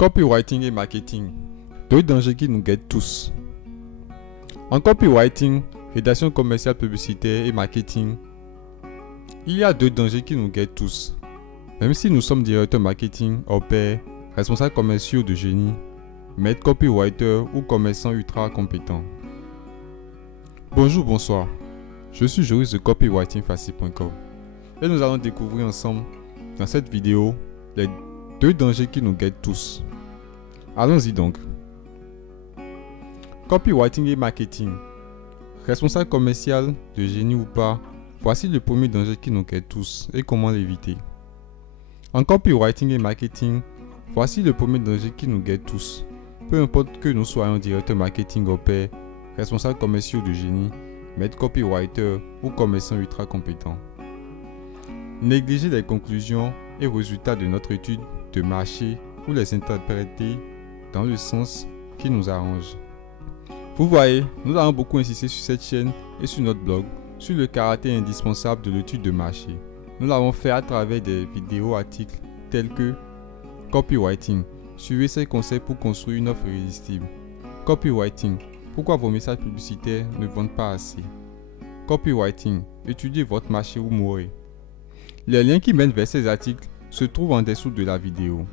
Copywriting et marketing, deux dangers qui nous guettent tous. En copywriting, rédaction commerciale, publicitaire et marketing, il y a deux dangers qui nous guettent tous. Même si nous sommes directeurs marketing, hors pair, responsables commerciaux de génie, maîtres copywriter ou commerçants ultra compétents. Bonjour, bonsoir. Je suis Joris de copywritingfacile.com et nous allons découvrir ensemble dans cette vidéo les deux dangers qui nous guettent tous. Allons-y donc. Copywriting et marketing. Responsable commercial de génie ou pas, voici le premier danger qui nous guette tous et comment l'éviter. En copywriting et marketing, voici le premier danger qui nous guette tous. Peu importe que nous soyons directeur marketing au pair, responsable commercial de génie, maître copywriter ou commerçant ultra compétent. Négliger les conclusions et résultats de notre étude de marché ou les interpréter dans le sens qui nous arrange. Vous voyez, nous avons beaucoup insisté sur cette chaîne et sur notre blog sur le caractère indispensable de l'étude de marché. Nous l'avons fait à travers des vidéos articles tels que Copywriting, suivez ces conseils pour construire une offre irrésistible. Copywriting, pourquoi vos messages publicitaires ne vendent pas assez. Copywriting, étudiez votre marché ou mourrez. Les liens qui mènent vers ces articles se trouvent en dessous de la vidéo.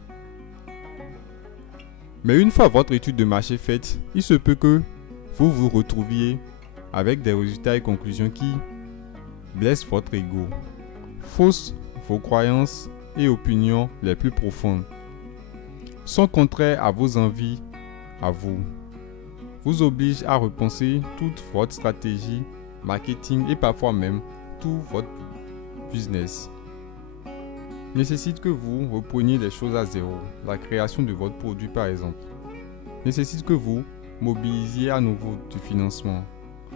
Mais une fois votre étude de marché faite, il se peut que vous vous retrouviez avec des résultats et conclusions qui blessent votre ego, faussent vos croyances et opinions les plus profondes, sont contraires à vos envies, à vous obligent à repenser toute votre stratégie, marketing et parfois même tout votre business. Nécessite que vous repreniez les choses à zéro, la création de votre produit par exemple. Nécessite que vous mobilisiez à nouveau du financement,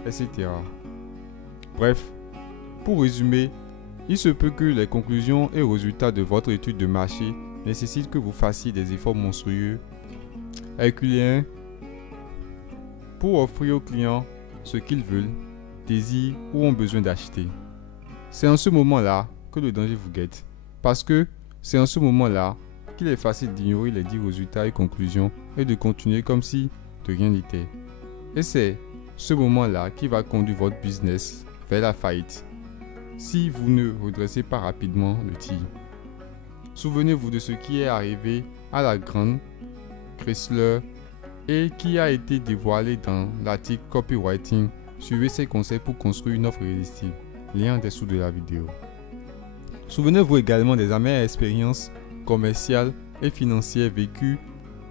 etc. Bref, pour résumer, il se peut que les conclusions et résultats de votre étude de marché nécessitent que vous fassiez des efforts monstrueux, herculéens, pour offrir aux clients ce qu'ils veulent, désirent ou ont besoin d'acheter. C'est en ce moment-là que le danger vous guette. Parce que c'est en ce moment-là qu'il est facile d'ignorer les dits résultats et conclusions et de continuer comme si de rien n'était. Et c'est ce moment-là qui va conduire votre business vers la faillite si vous ne redressez pas rapidement le tir. Souvenez-vous de ce qui est arrivé à la grande Chrysler et qui a été dévoilé dans l'article Copywriting. Suivez ces conseils pour construire une offre irrésistible. Lien en dessous de la vidéo. Souvenez-vous également des amères expériences commerciales et financières vécues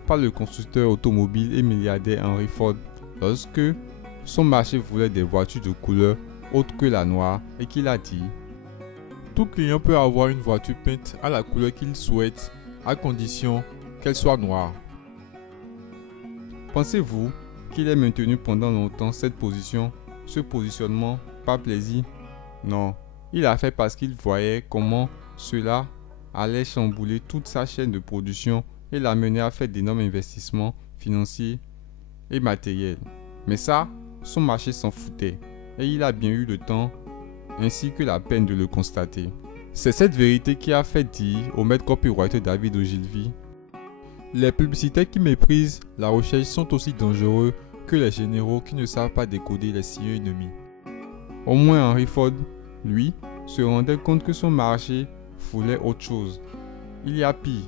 par le constructeur automobile et milliardaire Henry Ford lorsque son marché voulait des voitures de couleur autre que la noire et qu'il a dit « Tout client peut avoir une voiture peinte à la couleur qu'il souhaite à condition qu'elle soit noire. » Pensez-vous qu'il ait maintenu pendant longtemps cette position, ce positionnement par plaisir? Non. Il a fait parce qu'il voyait comment cela allait chambouler toute sa chaîne de production et l'amener à faire d'énormes investissements financiers et matériels. Mais ça, son marché s'en foutait et il a bien eu le temps ainsi que la peine de le constater. C'est cette vérité qui a fait dire au maître copywriter David Ogilvy: les publicitaires qui méprisent la recherche sont aussi dangereux que les généraux qui ne savent pas décoder les signaux ennemis. Au moins Henry Ford, lui, se rendait compte que son marché voulait autre chose. Il y a pire,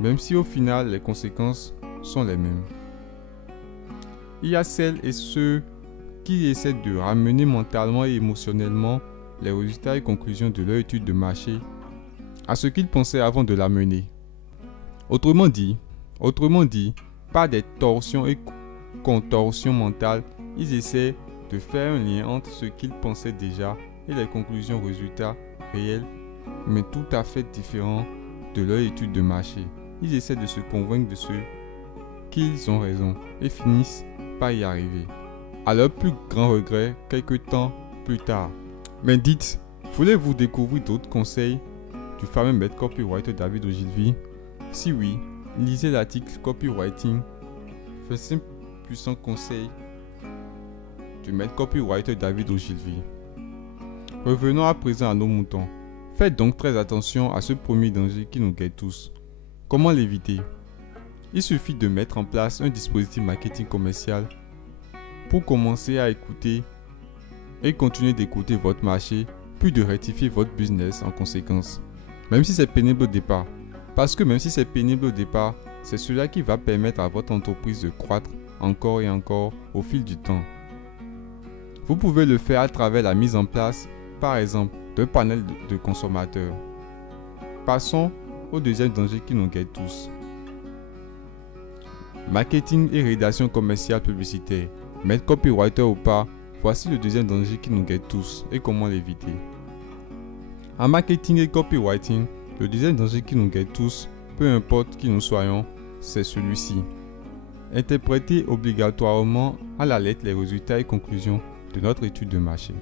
même si au final les conséquences sont les mêmes. Il y a celles et ceux qui essaient de ramener mentalement et émotionnellement les résultats et conclusions de leur étude de marché à ce qu'ils pensaient avant de la mener. Autrement dit, par des torsions et contorsions mentales, ils essaient de faire un lien entre ce qu'ils pensaient déjà et les conclusions résultats réels, mais tout à fait différents de leur étude de marché. Ils essaient de se convaincre de ce qu'ils ont raison et finissent par y arriver, à leur plus grand regret quelques temps plus tard. Mais dites, voulez-vous découvrir d'autres conseils du fameux maître copywriter David Ogilvy? Si oui, lisez l'article Copywriting, 25 puissants conseils du maître copywriter David Ogilvy. Revenons à présent à nos moutons. Faites donc très attention à ce premier danger qui nous guette tous. Comment l'éviter? il suffit de mettre en place un dispositif marketing commercial pour commencer à écouter et continuer d'écouter votre marché, puis de rectifier votre business en conséquence. Même si c'est pénible au départ. Parce que même si c'est pénible au départ, c'est cela qui va permettre à votre entreprise de croître encore et encore au fil du temps. Vous pouvez le faire à travers la mise en place, par exemple, d'un panel de consommateurs. Passons au deuxième danger qui nous guette tous. Marketing et rédaction commerciale publicitaire. Mettre copywriter ou pas, voici le deuxième danger qui nous guette tous et comment l'éviter. En marketing et copywriting, le deuxième danger qui nous guette tous, peu importe qui nous soyons, c'est celui-ci. Interpréter obligatoirement à la lettre les résultats et conclusions de notre étude de marché.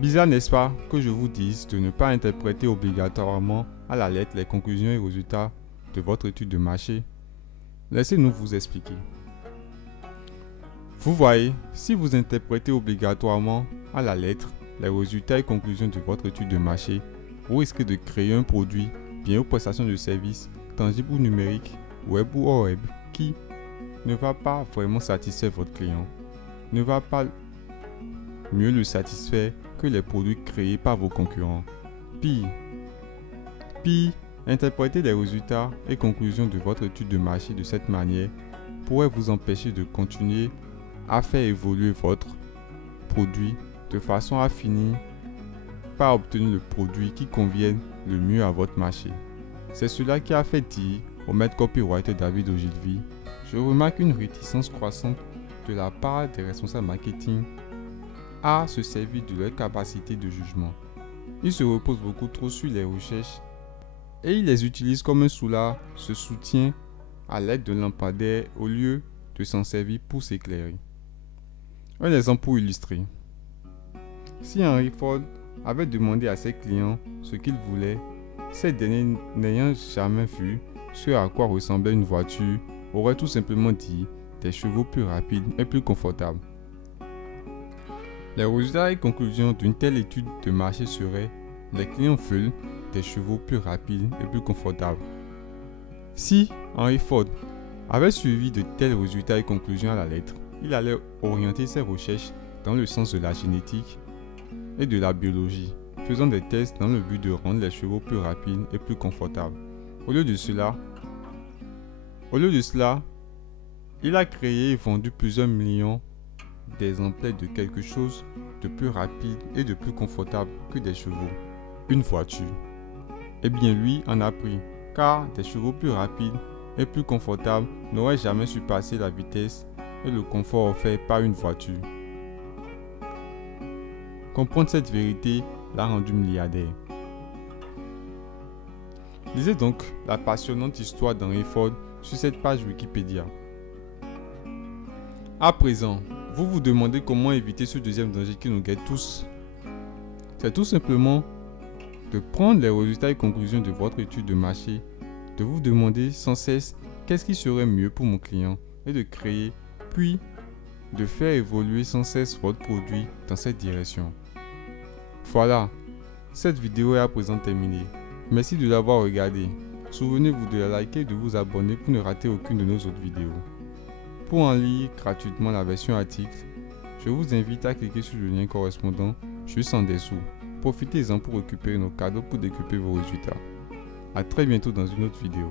Bizarre, n'est-ce pas, que je vous dise de ne pas interpréter obligatoirement à la lettre les conclusions et résultats de votre étude de marché? Laissez-nous vous expliquer. Vous voyez, si vous interprétez obligatoirement à la lettre les résultats et conclusions de votre étude de marché, vous risquez de créer un produit, bien ou prestation de services, tangible ou numérique, web ou hors web, qui ne va pas vraiment satisfaire votre client, ne va pas mieux le satisfaire que les produits créés par vos concurrents. Pire, interpréter les résultats et conclusions de votre étude de marché de cette manière pourrait vous empêcher de continuer à faire évoluer votre produit de façon à finir par obtenir le produit qui convienne le mieux à votre marché. C'est cela qui a fait dire au maître copywriter David Ogilvy: je remarque une réticence croissante de la part des responsables marketing à se servir de leur capacité de jugement. Ils se reposent beaucoup trop sur les recherches et ils les utilisent comme un soulard, ce soutien à l'aide de lampadaires au lieu de s'en servir pour s'éclairer. Un exemple pour illustrer. Si Henry Ford avait demandé à ses clients ce qu'ils voulaient, ces derniers n'ayant jamais vu ce à quoi ressemblait une voiture, auraient tout simplement dit des chevaux plus rapides et plus confortables. Les résultats et conclusions d'une telle étude de marché seraient: les clients veulent des chevaux plus rapides et plus confortables. Si Henry Ford avait suivi de tels résultats et conclusions à la lettre, il allait orienter ses recherches dans le sens de la génétique et de la biologie, faisant des tests dans le but de rendre les chevaux plus rapides et plus confortables. Au lieu de cela, il a créé et vendu plusieurs millions d'exemplaires de quelque chose de plus rapide et de plus confortable que des chevaux, une voiture. Eh bien lui en a pris, car des chevaux plus rapides et plus confortables n'auraient jamais surpassé la vitesse et le confort offert par une voiture. Comprendre cette vérité l'a rendu milliardaire. Lisez donc la passionnante histoire d'Henry Ford sur cette page Wikipédia. À présent, vous vous demandez comment éviter ce deuxième danger qui nous guette tous. C'est tout simplement de prendre les résultats et conclusions de votre étude de marché, de vous demander sans cesse qu'est-ce qui serait mieux pour mon client et de créer, puis de faire évoluer sans cesse votre produit dans cette direction. Voilà, cette vidéo est à présent terminée. Merci de l'avoir regardée. Souvenez-vous de la liker et de vous abonner pour ne rater aucune de nos autres vidéos. Pour en lire gratuitement la version article, je vous invite à cliquer sur le lien correspondant juste en dessous. Profitez-en pour récupérer nos cadeaux pour décupler vos résultats. A très bientôt dans une autre vidéo.